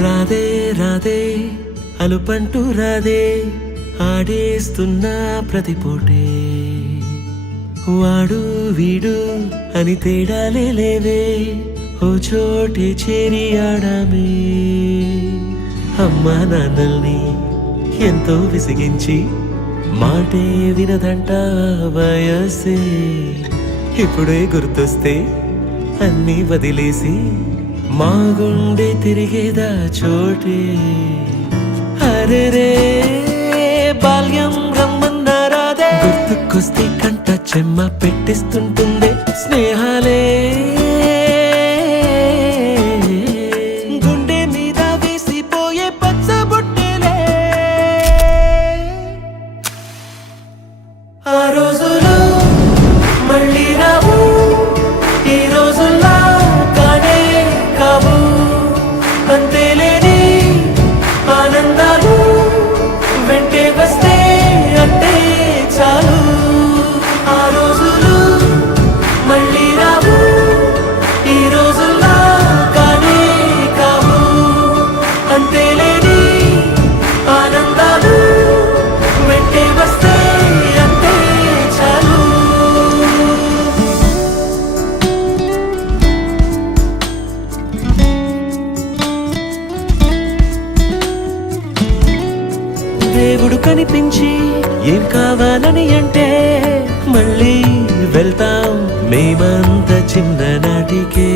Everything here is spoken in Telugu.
రాధే రాధే అలుపంటూ రాధే ఆడేస్తున్నా ప్రతి పూటే వాడు వీడు అని తేడాలే లేవే ఓ చోటే చేరి ఆడామే అమ్మా నాన్నల్ని ఎంతో విసిగించి మాటే వినదంట వయసే ఇప్పుడే గుర్తొస్తే అన్నీ వదిలేసి మా గుండె తిరిగేదా చోటే అరే రే బాల్యం రమ్మన్నారాదే గుర్తుకొస్తే కంట చెమ్మ పెట్టిస్తుంటుందే స్నేహాలే గుండె మీద వేసిపోయే పచ్చబొట్టెలే ఆ రోజులు మళ్ళీ రావు ఈ రోజుల్లా కానే కావు అంతేలేని ఆనందాలు వెంటే వస్తే అంటే చాలు ఆ రోజులు మళ్ళీ రావు ఈ రోజుల్లా కానే కావు అంతేలేని ఆనందాలు వెంటే వస్తే అంటే చాలు దేవుడు కనిపించి ఏం కావాలని అంటే మళ్ళీ వెళ్తాం మేమంత చిన్ననాటికే